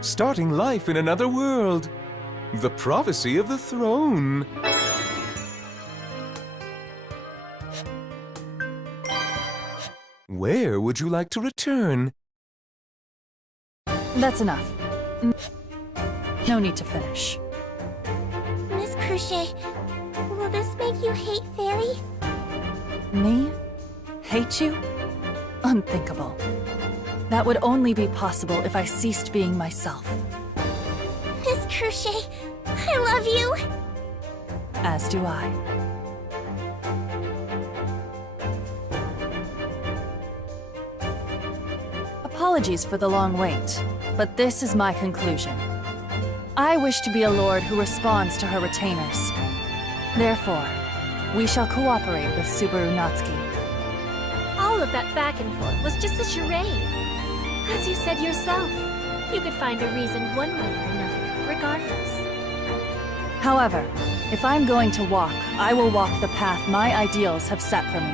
starting life in another world. The prophecy of the throne. Where would you like to return? That's enough. No need to finish. Miss Cruchet, will this make you hate Fairy? Me? Hate you? Unthinkable. That would only be possible if I ceased being myself. Miss Cruchet, I love you! As do I. Apologies for the long wait, but this is my conclusion. I wish to be a lord who responds to her retainers. Therefore, we shall cooperate with Subaru Natsuki. All of that back and forth was just a charade. As you said yourself, you could find a reason one way or another, regardless. However, if I'm going to walk, I will walk the path my ideals have set for me,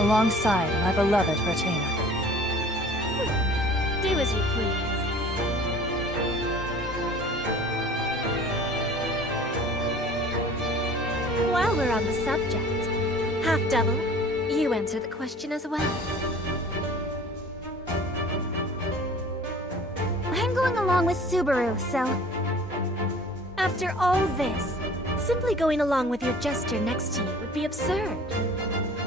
alongside my beloved retainer. Do as you please. While we're on the subject, Half-Devil, you answer the question as well. I'm going along with Subaru, so... After all this, simply going along with your jester next to you would be absurd.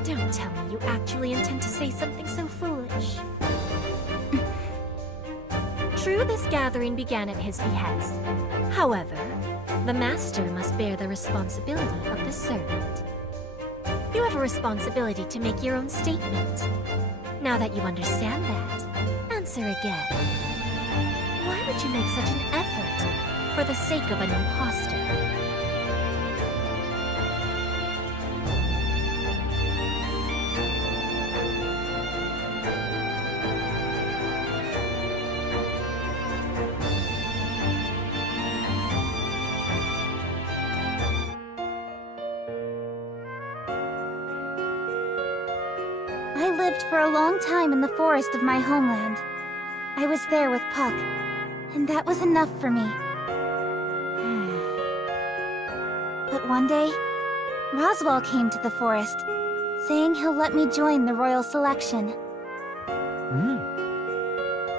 Don't tell me you actually intend to say something so foolish. True, this gathering began at his behest. However, the master must bear the responsibility of the servant. You have a responsibility to make your own statement. Now that you understand that, answer again. Why would you make such an effort for the sake of an imposter? I lived for a long time in the forest of my homeland. I was there with Puck, and that was enough for me. But one day, Roswaal came to the forest, saying he'll let me join the royal selection.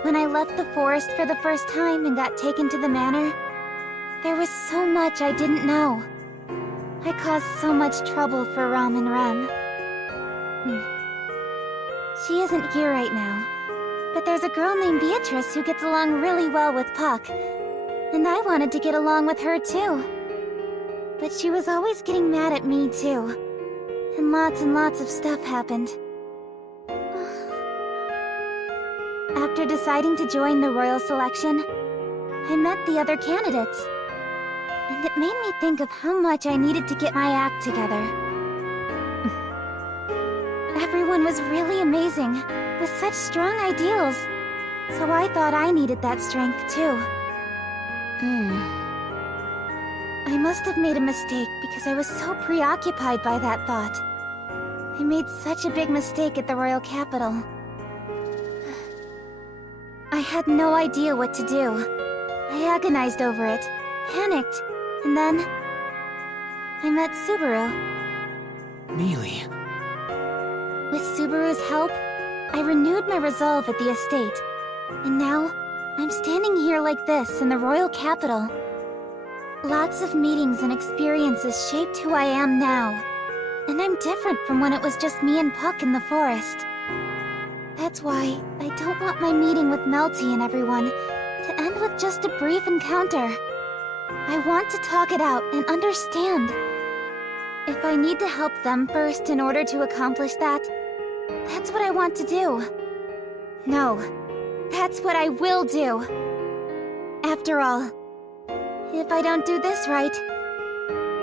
When I left the forest for the first time and got taken to the manor, there was so much I didn't know. I caused so much trouble for Ram and Rem. She isn't here right now, but there's a girl named Beatrice who gets along really well with Puck, and I wanted to get along with her too. But she was always getting mad at me too, and lots of stuff happened. After deciding to join the royal selection, I met the other candidates, and it made me think of how much I needed to get my act together. Everyone was really amazing, with such strong ideals, so I thought I needed that strength too. I must have made a mistake because I was so preoccupied by that thought. I made such a big mistake at the royal capital. I had no idea what to do. I agonized over it, panicked, and then... I met Subaru. Mealy. With Subaru's help, I renewed my resolve at the estate. And now, I'm standing here like this in the royal capital. Lots of meetings and experiences shaped who I am now. And I'm different from when it was just me and Puck in the forest. That's why I don't want my meeting with Melty and everyone to end with just a brief encounter. I want to talk it out and understand. If I need to help them first in order to accomplish that, that's what I want to do. No, that's what I will do. After all, if I don't do this right,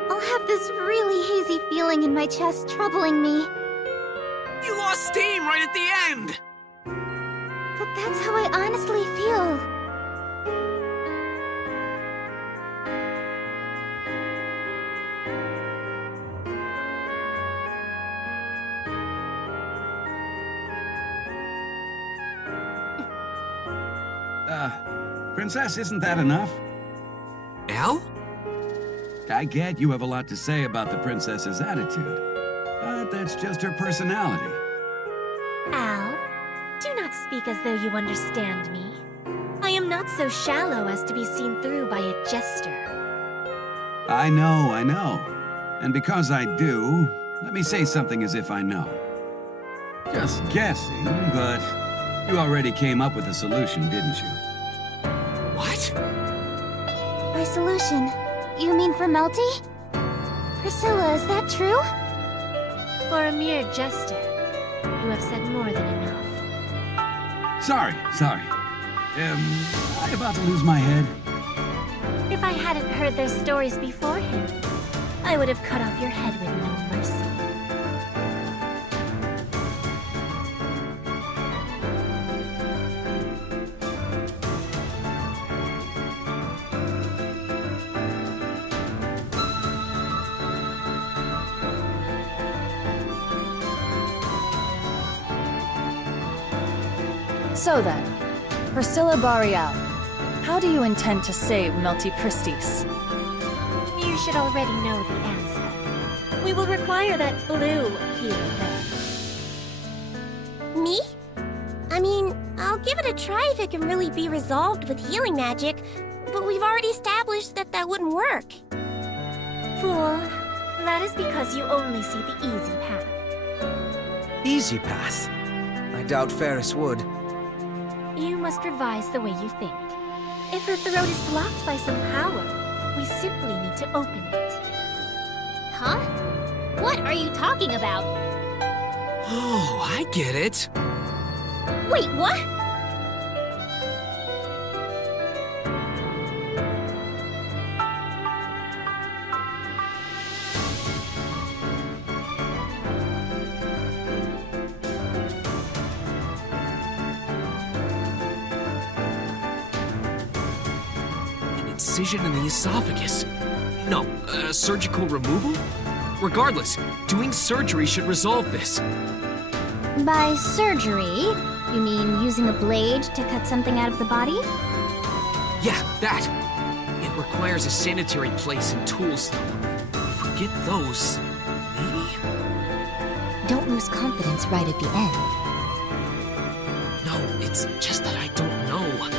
I'll have this really hazy feeling in my chest troubling me. You lost steam right at the end! But that's how I honestly feel. Princess, isn't that enough? Al? I get you have a lot to say about the princess's attitude, but that's just her personality. Al, do not speak as though you understand me. I am not so shallow as to be seen through by a jester. I know. And because I do, let me say something as if I know. Just guessing, but you already came up with a solution, didn't you? What? By solution, you mean for Melty? Priscilla, is that true? For a mere jester, you have said more than enough. Sorry. Am I about to lose my head? If I hadn't heard their stories beforehand, I would have cut off your head with no mercy. So then, Priscilla Boreal, how do you intend to save Melty Pristis? You should already know the answer. We will require that blue healer then. Me? I mean, I'll give it a try if it can really be resolved with healing magic, but we've already established that that wouldn't work. Fool, that is because you only see the easy path. Easy path. I doubt Ferris would. You must revise the way you think. If her throat is blocked by some power, we simply need to open it. Huh? What are you talking about? Oh, I get it. Wait, what? Incision in the esophagus. No, surgical removal? Regardless, doing surgery should resolve this. By surgery, you mean using a blade to cut something out of the body? Yeah, that. It requires a sanitary place and tools, though. Forget those. Maybe? Don't lose confidence right at the end. No, it's just that I don't know. I'm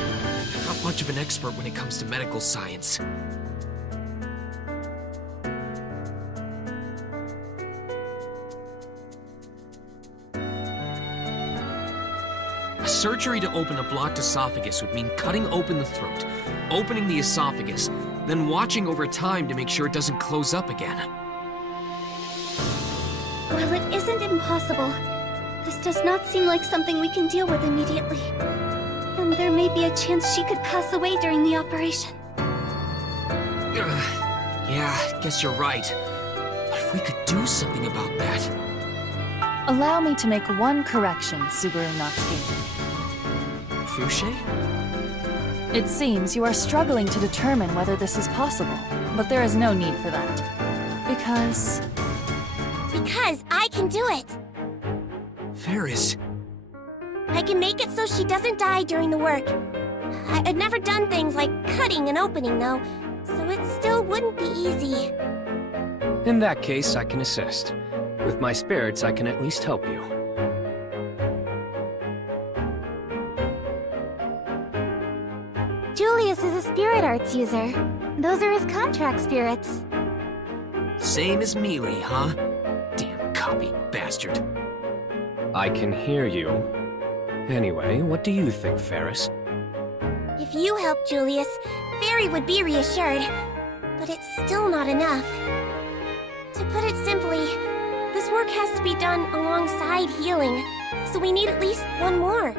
not much of an expert when it comes to medical science. Surgery to open a blocked esophagus would mean cutting open the throat, opening the esophagus, then watching over time to make sure it doesn't close up again. While it isn't impossible, this does not seem like something we can deal with immediately. And there may be a chance she could pass away during the operation. Yeah, I guess you're right. But if we could do something about that... Allow me to make one correction, Subaru Natsuki. Fouché? It seems you are struggling to determine whether this is possible, but there is no need for that. Because I can do it! Ferris. I can make it so she doesn't die during the work. I've never done things like cutting and opening, though, so it still wouldn't be easy. In that case, I can assist. With my spirits, I can at least help you. Julius is a spirit arts user. Those are his contract spirits. Same as Mealy, huh? Damn copy bastard. I can hear you. Anyway, what do you think, Ferris? If you help Julius, Fairy would be reassured. But it's still not enough. To put it simply, this work has to be done alongside healing, so we need at least one more.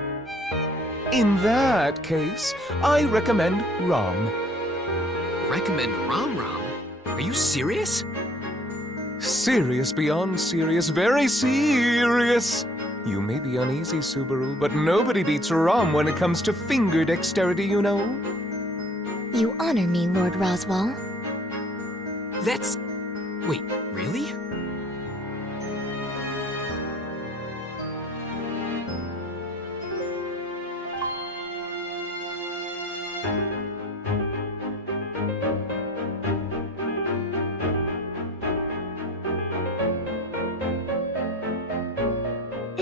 In that case, I recommend Rom. Recommend Rom Rom? Are you serious? Serious beyond serious, very serious. You may be uneasy, Subaru, but nobody beats Rom when it comes to finger dexterity, you know. You honor me, Lord Roswell. That's... Wait, really?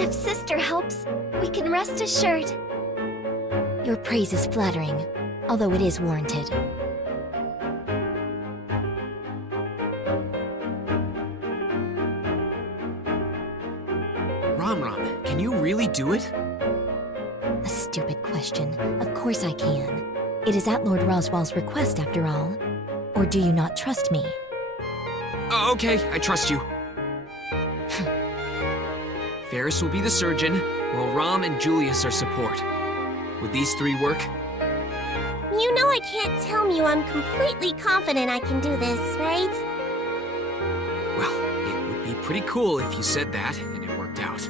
If Sister helps, we can rest assured. Your praise is flattering, although it is warranted. Rom, can you really do it? A stupid question. Of course I can. It is at Lord Roswell's request, after all. Or do you not trust me? Oh, okay, I trust you. Ferris will be the surgeon, while Rom and Julius are support. Would these three work? You know I can't tell you I'm completely confident I can do this, right? Well, it would be pretty cool if you said that, and it worked out.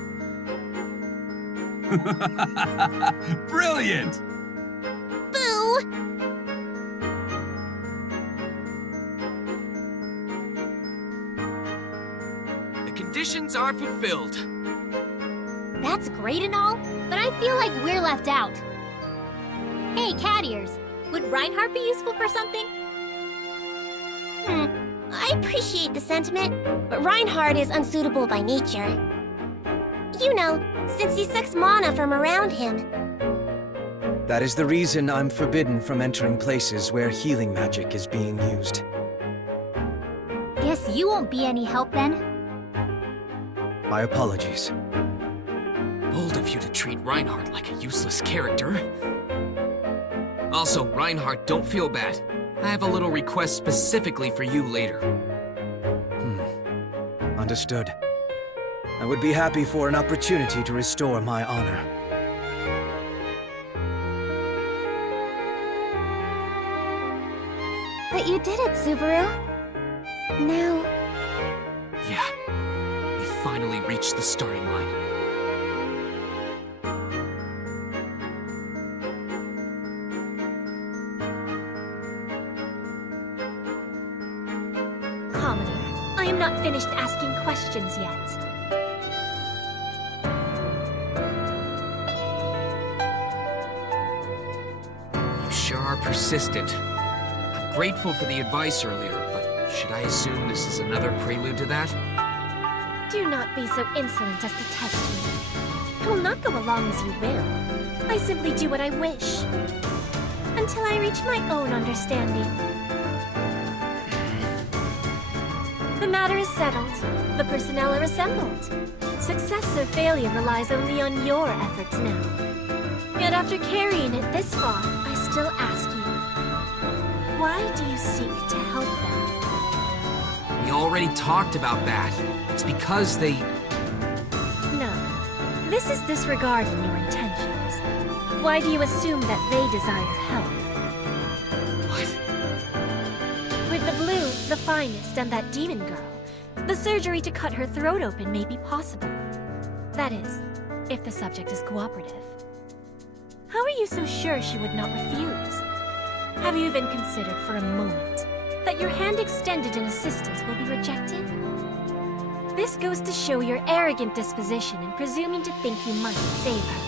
Brilliant! Boo! The conditions are fulfilled. That's great and all, but I feel like we're left out. Hey, cat ears, would Reinhardt be useful for something? I appreciate the sentiment, but Reinhardt is unsuitable by nature. You know, since he sucks mana from around him. That is the reason I'm forbidden from entering places where healing magic is being used. Guess you won't be any help then. My apologies. Bold of you to treat Reinhardt like a useless character. Also, Reinhardt, don't feel bad. I have a little request specifically for you later. Understood. I would be happy for an opportunity to restore my honor. But you did it, Subaru. Now... Yeah, we finally reached the starting line. Commoner, I am not finished asking questions yet. You sure are persistent. I'm grateful for the advice earlier, but should I assume this is another prelude to that? Do not be so insolent as to test me. I will not go along as you will. I simply do what I wish. Until I reach my own understanding. The matter is settled. The personnel are assembled. Success or failure relies only on your efforts now. Yet after carrying it this far, I still ask you, why do you seek to help them? We already talked about that. It's because they... No. This is disregarding your intentions. Why do you assume that they desire help? What? With the blue, the finest, and that demon girl, the surgery to cut her throat open may be possible. That is, if the subject is cooperative. How are you so sure she would not refuse? Have you even considered for a moment that your hand extended in assistance will be rejected? This goes to show your arrogant disposition in presuming to think you must save her.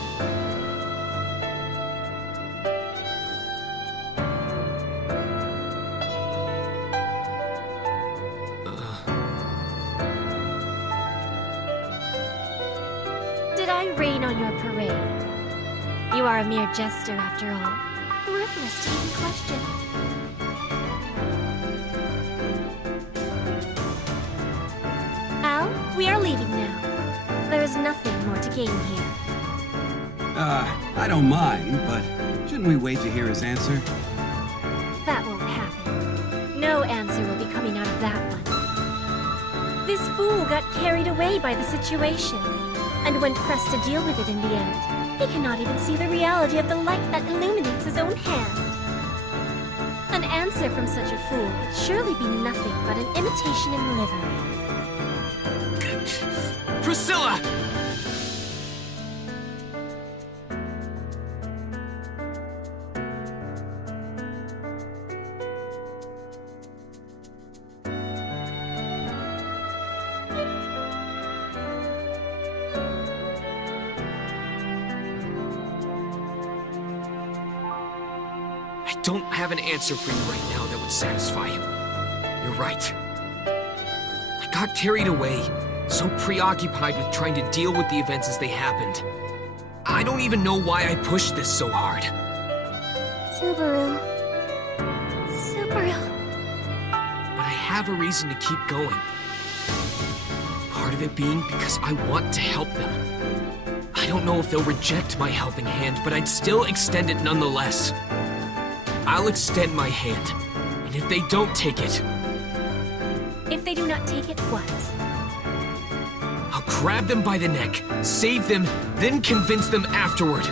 Did I rain on your parade? You are a mere jester after all. Worthless to even question. Al, we are leaving now. There is nothing more to gain here. I don't mind, but shouldn't we wait to hear his answer? That won't happen. No answer will be coming out of that one. This fool got carried away by the situation. And when pressed to deal with it in the end, he cannot even see the reality of the light that illuminates his own hand. An answer from such a fool would surely be nothing but an imitation in livery. Priscilla! I don't have an answer for you right now that would satisfy you. You're right. I got carried away, So preoccupied with trying to deal with the events as they happened. I don't even know why I pushed this so hard. Subaru. But I have a reason to keep going. Part of it being because I want to help them. I don't know if they'll reject my helping hand, but I'd still extend it nonetheless. I'll extend my hand, and if they don't take it, If they do not take it, what? I'll grab them by the neck, save them, then convince them afterward.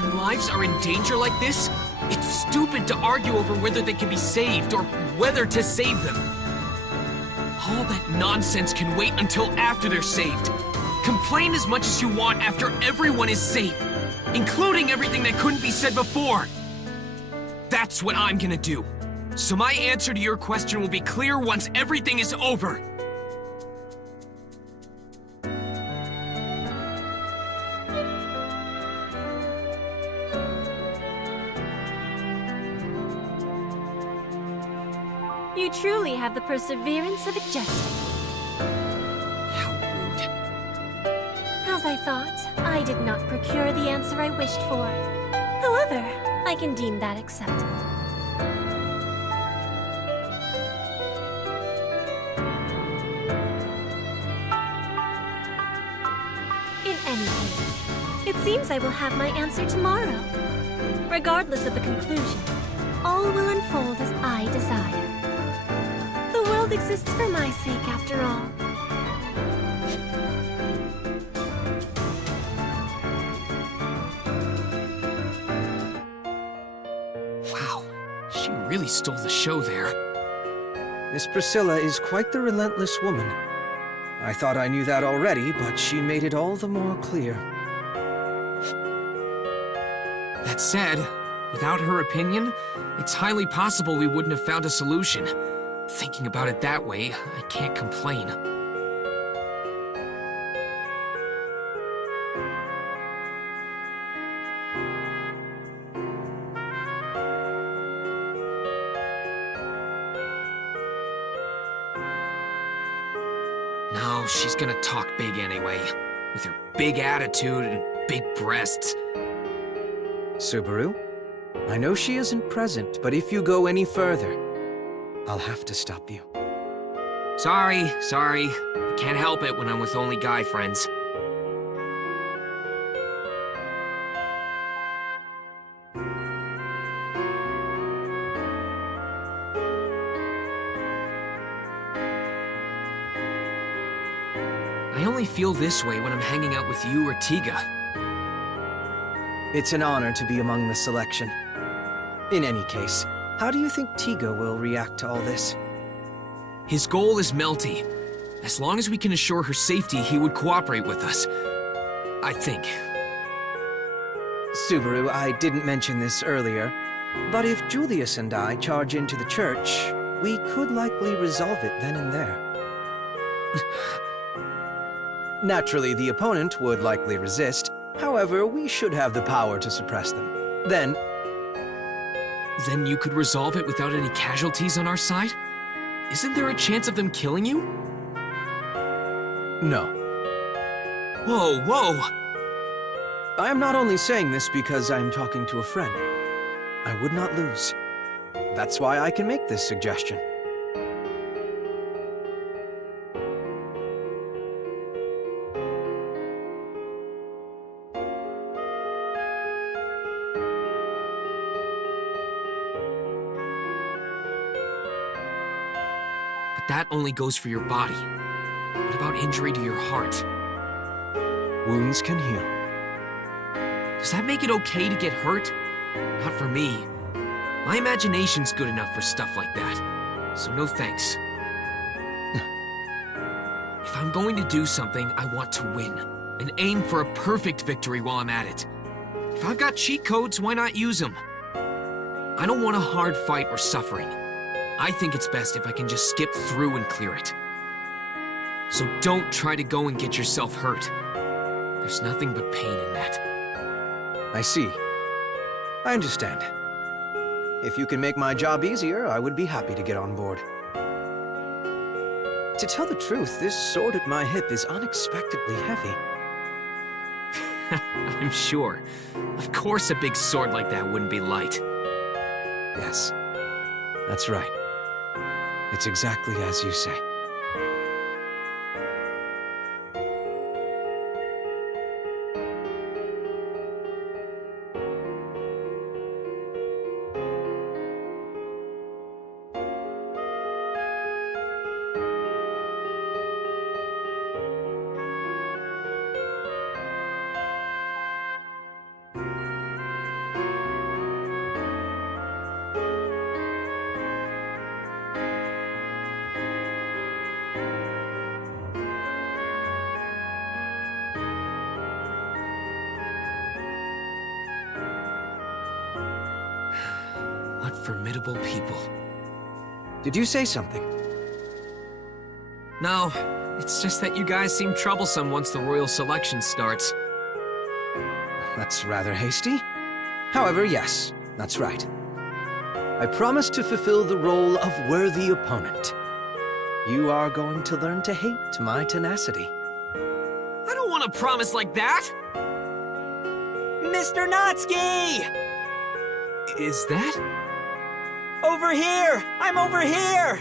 When lives are in danger like this, it's stupid to argue over whether they can be saved or whether to save them. All that nonsense can wait until after they're saved. Complain as much as you want after everyone is safe, including everything that couldn't be said before. That's what I'm gonna do. So my answer to your question will be clear once everything is over. You truly have the perseverance of a jester. How rude. As I thought, I did not procure the answer I wished for. However, I can deem that acceptable. In any case, it seems I will have my answer tomorrow. Regardless of the conclusion, all will unfold as I desire. The world exists for my sake, after all. Wow, she really stole the show there. Miss Priscilla is quite the relentless woman. I thought I knew that already, but she made it all the more clear. That said, without her opinion, it's highly possible we wouldn't have found a solution. Thinking about it that way, I can't complain. No, she's gonna talk big anyway, with her big attitude and big breasts. Subaru, I know she isn't present, but if you go any further, I'll have to stop you. Sorry. I can't help it when I'm with only guy friends. I only feel this way when I'm hanging out with you or Tiga. It's an honor to be among the selection. In any case, how do you think Tiga will react to all this? His goal is Melty. As long as we can assure her safety, he would cooperate with us. I think. Subaru, I didn't mention this earlier, but if Julius and I charge into the church, we could likely resolve it then and there. Naturally, the opponent would likely resist. However, we should have the power to suppress them. Then you could resolve it without any casualties on our side? Isn't there a chance of them killing you? no. Whoa! I am not only saying this because I'm talking to a friend. I would not lose. That's why I can make this suggestion. But that only goes for your body. What about injury to your heart? Wounds can heal. Does that make it okay to get hurt? Not for me. My imagination's good enough for stuff like that. So no thanks. If I'm going to do something, I want to win. And aim for a perfect victory while I'm at it. If I've got cheat codes, why not use them? I don't want a hard fight or suffering. I think it's best if I can just skip through and clear it. So don't try to go and get yourself hurt. There's nothing but pain in that. I see. I understand. If you can make my job easier, I would be happy to get on board. To tell the truth, this sword at my hip is unexpectedly heavy. I'm sure. Of course a big sword like that wouldn't be light. Yes, that's right. It's exactly as you say. What formidable people. Did you say something? No, it's just that you guys seem troublesome once the royal selection starts. That's rather hasty. However, yes, that's right. I promise to fulfill the role of worthy opponent. You are going to learn to hate my tenacity. I don't want to promise like that! Mr. Natsuki! Is that? Over here! I'm over here!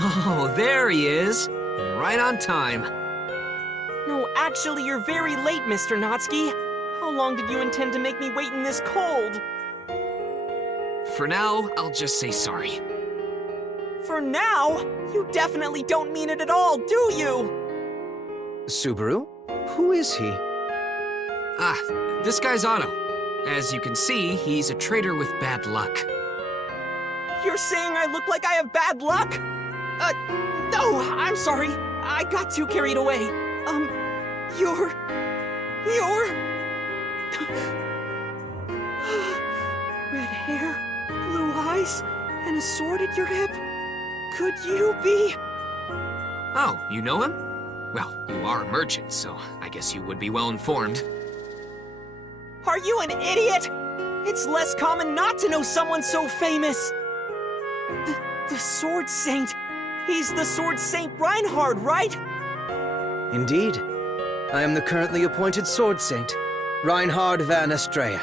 Oh, there he is. And right on time. No, actually, you're very late, Mr. Natsuki. How long did you intend to make me wait in this cold? For now, I'll just say sorry. For now? You definitely don't mean it at all, do you? Subaru? Who is he? Ah, this guy's Otto. As you can see, he's a traitor with bad luck. You're saying I look like I have bad luck? No, I'm sorry. I got too carried away. You're... Red hair, blue eyes, and a sword at your hip? Could you be... Oh, you know him? Well, you are a merchant, so I guess you would be well informed. Are you an idiot? It's less common not to know someone so famous. The Sword Saint. He's the Sword Saint Reinhard, right? Indeed. I am the currently appointed Sword Saint, Reinhard van Estrella.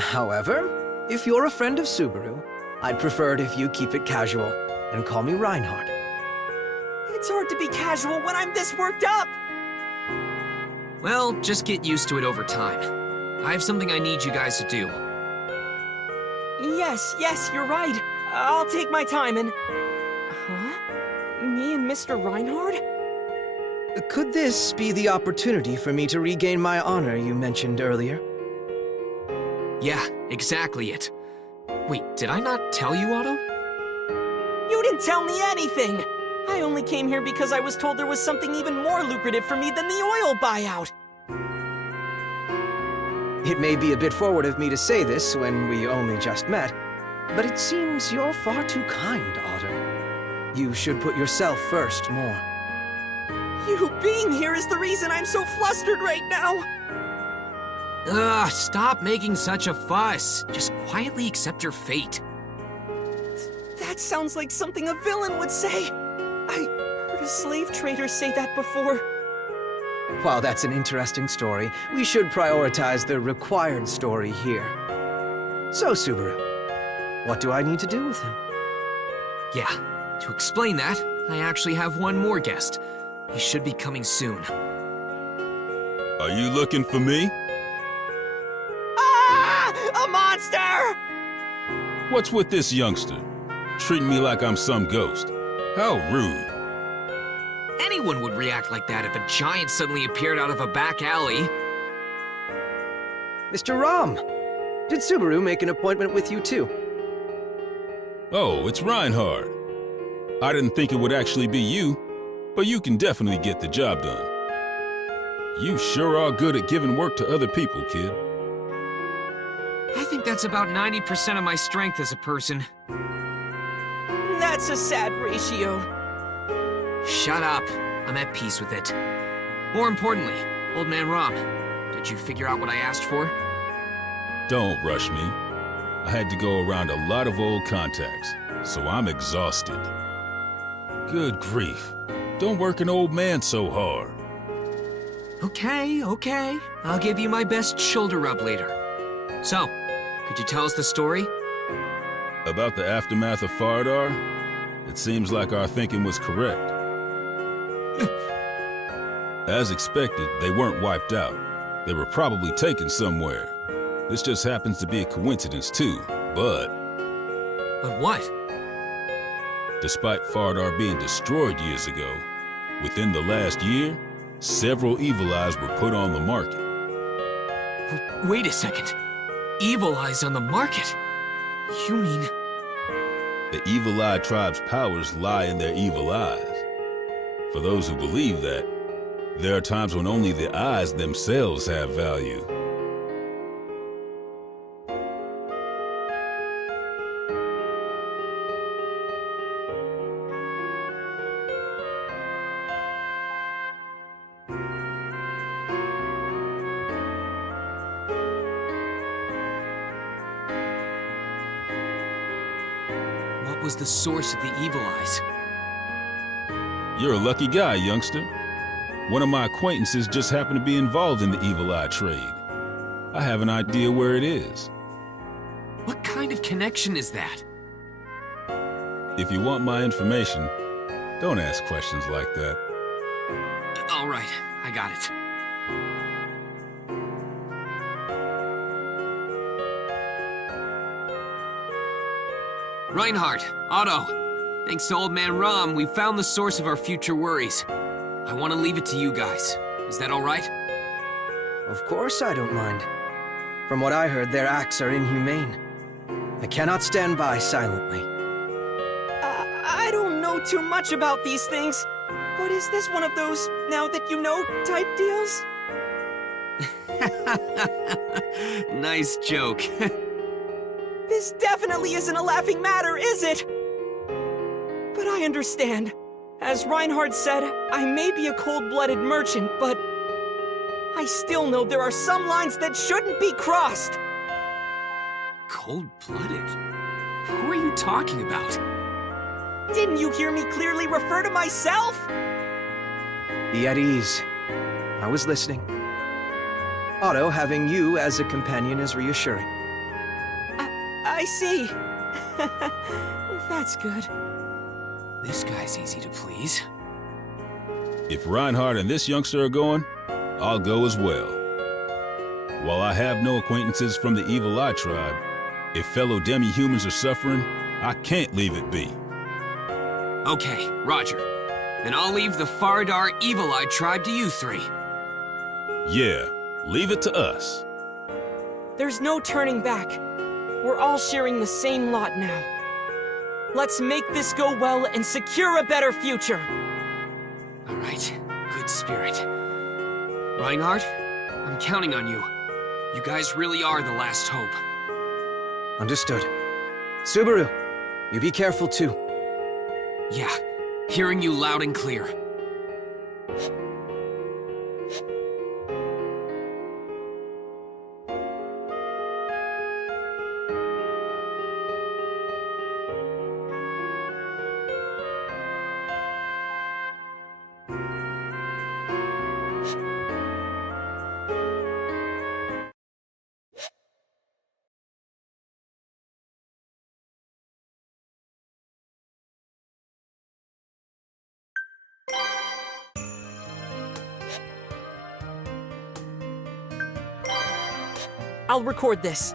However, if you're a friend of Subaru, I'd prefer it if you keep it casual and call me Reinhard. It's hard to be casual when I'm this worked up. Well, just get used to it over time. I have something I need you guys to do. Yes, you're right. I'll take my time and... Huh? Me and Mr. Reinhard? Could this be the opportunity for me to regain my honor you mentioned earlier? Yeah, exactly it. Wait, did I not tell you, Otto? You didn't tell me anything! I only came here because I was told there was something even more lucrative for me than the oil buyout. It may be a bit forward of me to say this when we only just met, but it seems you're far too kind, Otto. You should put yourself first more. You being here is the reason I'm so flustered right now. Ugh, stop making such a fuss. Just quietly accept your fate. That sounds like something a villain would say. I heard a slave trader say that before. While that's an interesting story, we should prioritize the required story here. So, Subaru, what do I need to do with him? Yeah, to explain that, I actually have one more guest. He should be coming soon. Are you looking for me? Ah! A monster! What's with this youngster? Treating me like I'm some ghost. How rude. Anyone would react like that if a giant suddenly appeared out of a back alley. Mr. Rom, did Subaru make an appointment with you too? Oh, it's Reinhard. I didn't think it would actually be you, but you can definitely get the job done. You sure are good at giving work to other people, kid. I think that's about 90% of my strength as a person. That's a sad ratio. Shut up. I'm at peace with it. More importantly, Old Man Rom, did you figure out what I asked for? Don't rush me. I had to go around a lot of old contacts, so I'm exhausted. Good grief. Don't work an old man so hard. Okay, okay. I'll give you my best shoulder rub later. So, could you tell us the story? About the aftermath of Fardar? It seems like our thinking was correct. As expected, they weren't wiped out. They were probably taken somewhere. This just happens to be a coincidence too, but... But what? Despite Fardar being destroyed years ago, within the last year, several Evil Eyes were put on the market. Wait a second. Evil Eyes on the market? You mean... The Evil Eye tribe's powers lie in their evil eyes. For those who believe that, there are times when only the eyes themselves have value. What was the source of the Evil Eyes? You're a lucky guy, youngster. One of my acquaintances just happened to be involved in the Evil Eye trade. I have an idea where it is. What kind of connection is that? If you want my information, don't ask questions like that. All right, I got it. Reinhardt, Otto, thanks to Old Man Rom, we found the source of our future worries. I want to leave it to you guys. Is that all right? Of course I don't mind. From what I heard, their acts are inhumane. I cannot stand by silently. I don't know too much about these things, but is this one of those now that you know type deals? Nice joke. This definitely isn't a laughing matter, is it? But I understand. As Reinhardt said, I may be a cold-blooded merchant, but I still know there are some lines that shouldn't be crossed. Cold-blooded? Who are you talking about? Didn't you hear me clearly refer to myself? Be at ease. I was listening. Otto, having you as a companion is reassuring. I see. That's good. This guy's easy to please. If Reinhardt and this youngster are going, I'll go as well. While I have no acquaintances from the Evil Eye tribe, if fellow demi-humans are suffering, I can't leave it be. Okay, Roger. Then I'll leave the Fardar Evil Eye tribe to you three. Yeah, leave it to us. There's no turning back. We're all sharing the same lot now. Let's make this go well and secure a better future. All right, good spirit. Reinhardt, I'm counting on you. You guys really are the last hope. Understood. Subaru, you be careful too. Yeah, hearing you loud and clear. I'll record this.